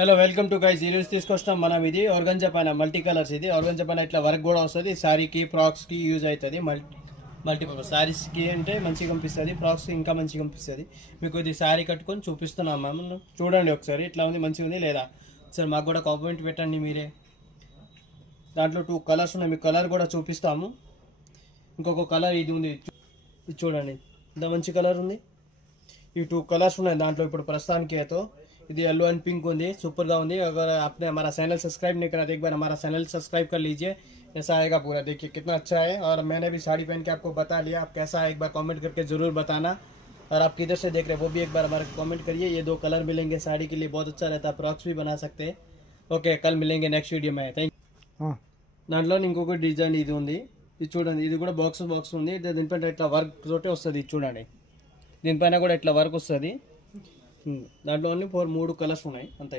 Hello welcome to guys. ఈరోజు తీసుకొచ్చినాం మనం ఇది ఆర్గంజా పైన మల్టీ కలర్స్. ఇది ఆర్గంజా పైన ఇట్లా వర్క్ కూడా వస్తుంది. శారీకి ఫ్రాక్స్కి యూజ్ అవుతుంది. మల్టీపర్పస్ శారీస్కి అంటే మంచిగా కనిపిస్తుంది, ఫ్రాక్స్కి ఇంకా మంచిగా కనిపిస్తుంది. మీకు ఇది శారీ కట్టుకొని చూపిస్తున్నాం మ్యామ్. చూడండి ఒకసారి ఇట్లా ఉంది, మంచిగా ఉంది లేదా సరే. మాకు కూడా కాంప్లిమెంట్ పెట్టండి మీరే. దాంట్లో 2 కలర్స్ ఉన్నాయి, మీకు కలర్ కూడా చూపిస్తాము. ఇంకొక కలర్ ఇది ఉంది, ఇది చూడండి ఇంత మంచి కలర్ ఉంది. ఈ 2 కలర్స్ ఉన్నాయి దాంట్లో ఇప్పుడు ప్రస్తుతానికి అయితే. ఇది येलो एंड पिंक ఉంది, సూపర్ గా ఉంది. अगर आपने हमारा चैनल सब्सक्राइब नहीं करा तो एक बार हमारा चैनल सब्सक्राइब कर लीजिए. ऐसा आएगा पूरा, देखिए कितना अच्छा है. और मैंने भी साड़ी पहन के आपको बता लिया, आप कैसा है एक बार कमेंट करके ज़रूर बताना. और आप किधर से देख रहे हैं वो भी एक बार हमारे कमेंट करिए. ये 2 कलर मिलेंगे साड़ी के लिए, बहुत अच्छा रहता है. फ्रॉक्स भी बना सकते हैं. ఓకే, కల్ మిలేంగే నెక్స్ట్ వీడియో మే. Thank you. దాంట్లో ఇంకొక డిజైన్ ఇది ఉంది, ఇది చూడండి. ఇది కూడా బాక్స్ ఉంది. దీనిపైన ఇట్లా వర్క్ తోటే వస్తుంది, ఇది చూడండి. దీనిపైన కూడా ఇట్లా వర్క్ వస్తుంది. దాంట్లో ఓన్లీ 3 కలర్స్ ఉన్నాయి అంతే.